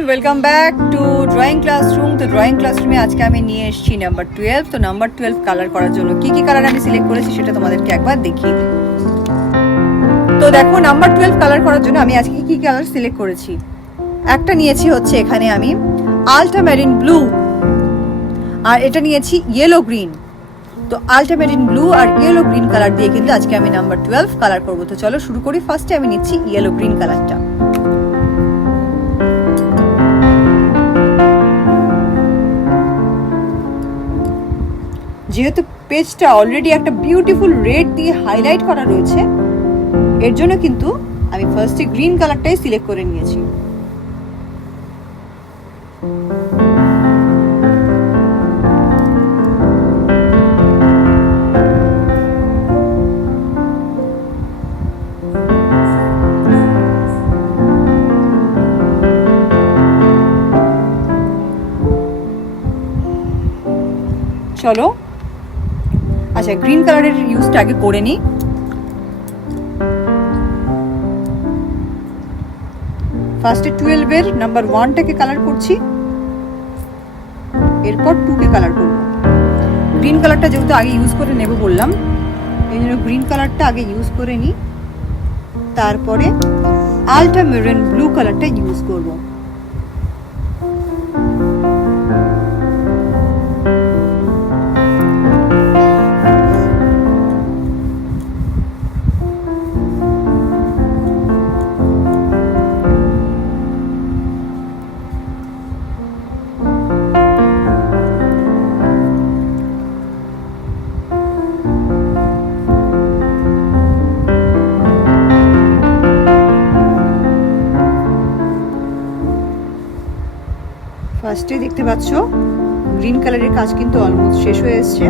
Everyone, welcome back to drawing classroom. তো drawing ক্লাসরুমে আজকে আমি নিয়ে এসেছি নাম্বার 12। তো নাম্বার 12 কালার করার জন্য কি কি কালার আমি সিলেক্ট করেছি সেটা তোমাদেরকে একবার দেখিয়ে দিই। তো দেখো, নাম্বার 12 কালার করার জন্য আমি আজকে কি কালার সিলেক্ট করেছি। একটা নিয়েছি হচ্ছে এখানে আমি আল্ট্রামেরিন ব্লু, আর এটা নিয়েছি ইয়েলো গ্রিন। তো আল্ট্রামেরিন ব্লু আর ইয়েলো গ্রিন কালার দিয়ে কিন্তু আজকে আমি নাম্বার 12 কালার করবো। তো চলো শুরু করি। ফার্স্টে আমি নিচ্ছি ইয়েলো গ্রিন কালারটা। যেহেতু পেজটা অলরেডি একটা বিউটিফুল রেড দিয়ে হাইলাইট করা রয়েছে, এর জন্য কিন্তু আমি ফার্স্টে গ্রিন কালারটাই সিলেক্ট করে নিয়েছি। চলো, আচ্ছা, গ্রিন কালারের ইউজটা আগে করে নিই। ফার্স্টে 12 এর নাম্বার 1টাকে কালার করছি, এরপর 2কে কালার করব। গ্রিন কালারটা যেহেতু আগে ইউজ করে নেব বললাম, এই জন্য গ্রিন কালারটা আগে ইউজ করে নিই, তারপরে আল্ট্রামেরিন ব্লু কালারটা ইউজ করব। ফার্স্টে দেখতে পাচ্ছ গ্রিন কালারের কাজ কিন্তু অলমোস্ট শেষ হয়ে এসছে।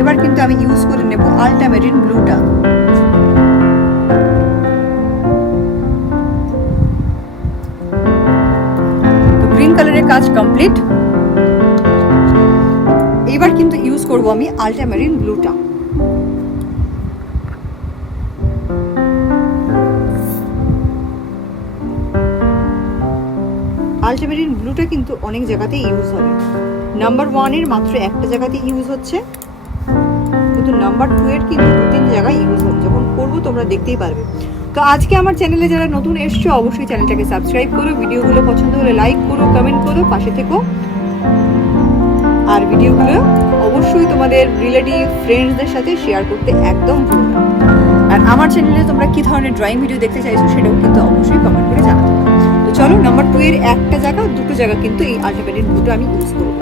এবার কিন্তু আমি ইউজ করে নেব আল্ট্রামেরিন ব্লুটা। তো গ্রিন কালারের কাজ কমপ্লিট। এবার কিন্তু ইউজ করব আমি আল্ট্রামেরিন ব্লুটা। আল্ট্রামেরিন ব্লুটা কিন্তু অনেক জায়গাতেই ইউজ হবে। নাম্বার 1 এর মাত্র একটা জায়গাতে ইউজ হচ্ছে, কিন্তু নাম্বার 2 এর কিন্তু 2-3 জায়গায় ইউজ হবে। যখন করবো তোমরা দেখতেই পারবে। তো আজকে আমার চ্যানেলে যারা নতুন এসছো, অবশ্যই চ্যানেলটাকে সাবস্ক্রাইব করো, ভিডিওগুলো পছন্দ হলে লাইক করো, কমেন্ট করো, পাশে থেকো। আর ভিডিওগুলো অবশ্যই তোমাদের রিলেটিভ ফ্রেন্ডসদের সাথে শেয়ার করতে একদম ভুলো না। আর আমার চ্যানেলে তোমরা কি ধরনের ড্রয়িং ভিডিও দেখতে চাইছো সেটাও কিন্তু অবশ্যই কমেন্ট করে জানাতে পারো। তো চলো, নাম্বার 2 এর একটা জায়গা, 2টো জায়গা কিন্তু এই আল্ট্রামেরিন ব্লুটা আমি ইউজ করব।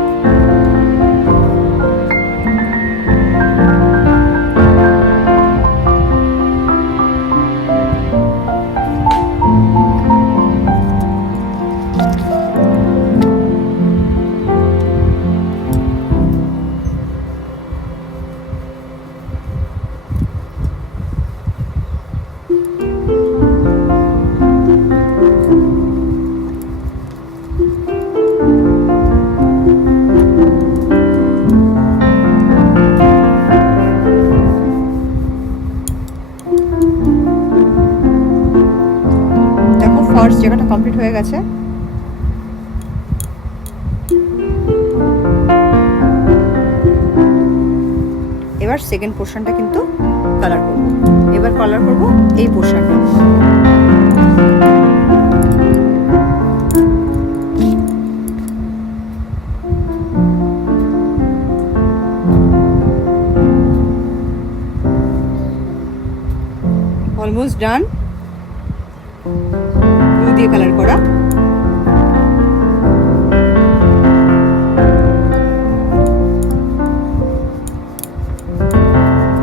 ফার্স্ট জায়গাটা কমপ্লিট হয়ে গেছে। এবার সেকেন্ড পোর্শনটা কিন্তু কালার করব। এবার কালার করব এই পোর্শনটা। Almost done. দিয়ে কালার করা।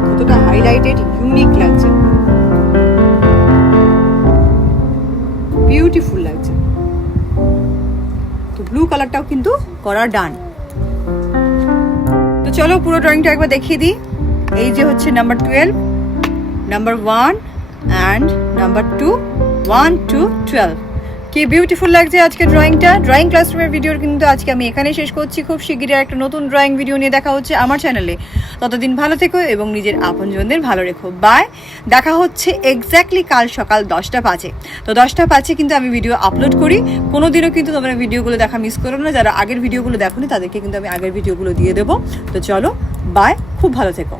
কতটা হাইলাইটেড, ইউনিক লাগছে, বিউটিফুল লাগছে। তো ব্লু কালারটাও কিন্তু করা ডান। তো চলো পুরো ড্রয়িংটা একবার দেখিয়ে দিই। এই যে হচ্ছে নাম্বার 12, নাম্বার 1 অ্যান্ড নাম্বার 2, 1 2 12। কি বিউটিফুল লাগছে আজকে ড্রয়িংটা। ড্রয়িং ক্লাসরুমের ভিডিওর কিন্তু আজকে আমি এখানেই শেষ করছি। খুব শিগগিরই একটা নতুন ড্রয়িং ভিডিও নিয়ে দেখা হচ্ছে আমার চ্যানেলে। ততদিন ভালো থেকো এবং নিজের আপনজনদের ভালো রেখো। বাই। দেখা হচ্ছে এক্স্যাক্টলি কাল সকাল 10টা 5-এ। তো 10টা 5-এ কিন্তু আমি ভিডিও আপলোড করি। কোনোদিনও কিন্তু তোমরা ভিডিওগুলো দেখা মিস করো না। যারা আগের ভিডিওগুলো দেখোনি তাদেরকে কিন্তু আমি আগের ভিডিওগুলো দিয়ে দেবো। তো চলো বাই, খুব ভালো থেকো।